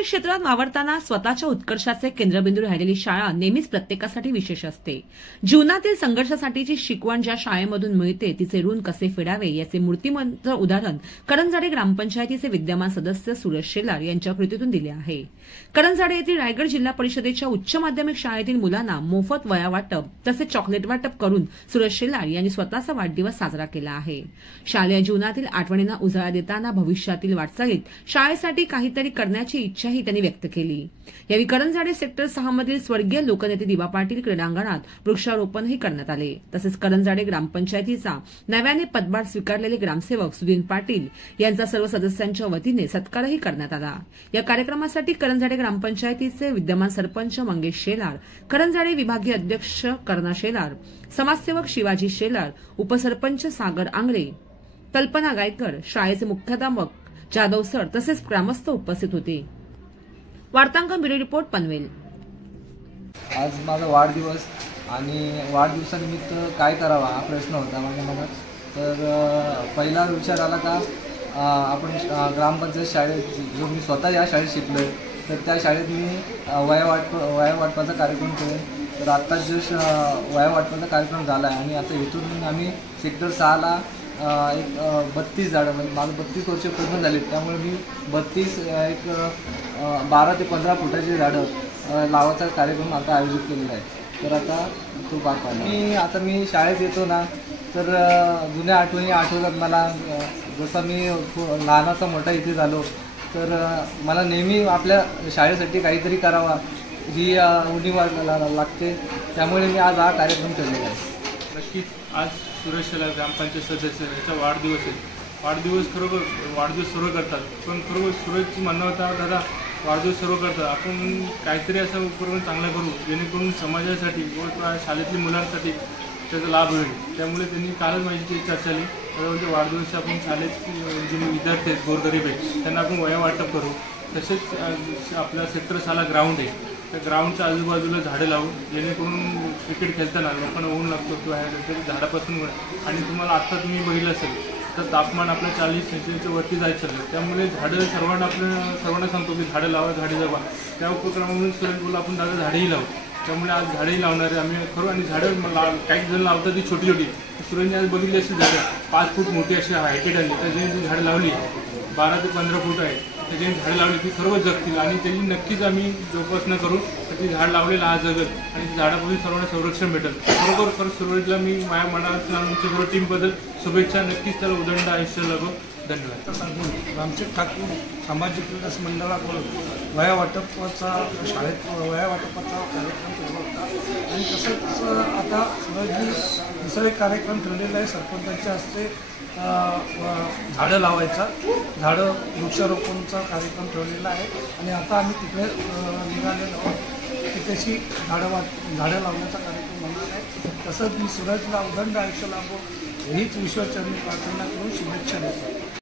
सामाजिक क्षेत्रात वावरताना स्वतःच्या उत्कर्षाचे केंद्रबिंदू राहिलेली शाळा नेहमीच प्रत्येकासाठी विशेष असते। जीवनातील संघर्षासाठीची शिकवण ज्या शाळेमधून मिळते तिचे ऋण कसे फेडावे याचे मूर्तिमंत उदाहरण करंजाडे ग्रामपंचायतीचे विद्यमान सदस्य सुरेश शेलार यांच्या कृतीतून दिले आहे। करंजाडे येथील रायगड जिल्हा परिषदेच्या उच्च माध्यमिक शाळेतील मुलांना मोफत वह्या वाटप तसेच चॉकलेट वाटप करून सुरेश शेलार यांनी स्वतःचा वाढदिवस साजरा केला आहे। शालेय जीवनातील आठवणींना उजाळा देताना भविष्यातील वाटचालीत शाळेसाठी काहीतरी करण्याची इच्छाही त्यांनी व्यक्त केली। यावेळी करंजाडे सेक्टर 6 मधील स्वर्गीय लोकनेते दिवा पाटील क्रीडांगणात वृक्षारोपणही करण्यात आले। तसेच करंजाडे ग्रामपंचायतीचा नव्याने पदभार स्वीकारलेले ग्रामसेवक सुधीर पाटील यांचा सर्व सदस्यांच्या वतीने सत्कारही करण्यात आला। या कार्यक्रमासाठी करंजाडे ग्रामपंचायतीचे विद्यमान सरपंच मंगेश शेलार, करंजाडे विभागीय अध्यक्ष कर्णा शेलार, समाजसेवक शिवाजी शेलार, उपसरपंच सागर आंगरे, कल्पना गायकर, शाळेचे मुख्याध्यापक जाधव सर तसेच ग्रामस्थ उपस्थित होते। वार्तांकन ब्युरो रिपोर्ट पनवेल। आज माझा वाढदिवस आणि वाढदिवसानिमित्त काय करावा हा प्रश्न होता माझ्या मनात। तर पहिला विचार आला का आपण ग्रामपंचायत शाळेत जो मी स्वतः या शाळेत शिकलो तर त्या शाळेत मी वह्या वाटपाचा कार्यक्रम केला। तर आत्ता जो वह्या वाटपाचा कार्यक्रम झाला आहे आणि आता इथून आम्ही सेक्टर 6ला एक 32 झाडं म्हणजे माझं 32 वर्ष पूर्ण झाले त्यामुळे मी 32 एक 12 ते 15 फुटाची झाडं लावायचा कार्यक्रम आता आयोजित केलेला आहे। तर आता तो पाहता मी शाळेत येतो ना तर जुन्या आठवणी आठवतात मला। जसं मी लहानाचा मोठा इथे झालो तर मला नेहमी आपल्या शाळेसाठी काहीतरी करावा ही उणीव लागते, त्यामुळे मी आज हा कार्यक्रम केलेला आहे। नक्कीच आज सुरेश शेलार ग्रामपंचायत सदस्य याचा वाढदिवस आहे। वाढदिवस खरोखर वाढदिवस सर्व करतात, पण खरोखर सुरेशचं म्हणणं होता दादा वाढदिवस सर्व करतात आपण काहीतरी असं उपक्रम चांगला करू जेणेकरून समाजासाठी व शाळेतल्या मुलांसाठी त्याचा लाभ होईल। त्यामुळे त्यांनी कालच माझी चर्चा झाली म्हणजे वाढदिवस आपण शाळेत जे विद्यार्थी आहेत गोरगरीब आहेत त्यांना आपण वह्या वाटप करू। तसेच आपल्या सेक्टर 6ला ग्राउंड आहे त्या ग्राउंडच्या आजूबाजूला झाडं लावू जेणेकरून क्रिकेट खेळताना लोकांना ऊन लागतो किंवा तरी झाडापासून। आणि तुम्हाला आत्ता तुम्ही बघितलं असेल तर तापमान आपलं 40°C वरती जायचं चाललं, त्यामुळे झाडं सर्वांना सांगतो की झाडं लावा झाडे जगवा। त्या उपक्रमामधून सुरेश बोला आपण दादा झाडेही लावू, त्यामुळे आज झाडेही लावणारे आम्ही खरं। आणि झाडं काही जण लावतात ती छोटी छोटी, सुरेशने आज बघितली अशी झाडं 5 फूट मोठी अशी हायटेड आली त्याची जी झाडं लावली 12 ते 15 फूट आहे त्याची झाडं लावली ती सर्व जगतील आणि त्याची नक्कीच आम्ही जोपासना करू तर ती झाड लावलेलं आज जगत आणि झाडापासून सर्वांना संरक्षण भेटेल। खरोखर सुरेशला मी माझ्या मनात आमच्या सर्व टीमबद्दल शुभेच्छा। नक्कीच त्याला उदंड आयुष्य लागो। धन्यवाद। रामचंद्र ठाकूर सामाजिक विकास मंडळाकडून वह्या वाटपाचा शाळेत वह्या वाटपाचा कार्यक्रम केला होता आणि तसंच आता सुरजनी दुसरा एक कार्यक्रम ठेवलेला आहे सरपंचांच्या हस्ते झाडं लावायचा वृक्षारोपणचा कार्यक्रम ठेवलेला आहे आणि आता आम्ही तिकडे निघालेलो आहोत तिथेशी झाडं लावण्याचा कार्यक्रम होणार आहे। तसंच मी सुरजला उदंड आयुष्य लाभो हीच ईश्वरचरणी प्रार्थना करून शुभेच्छा देतो।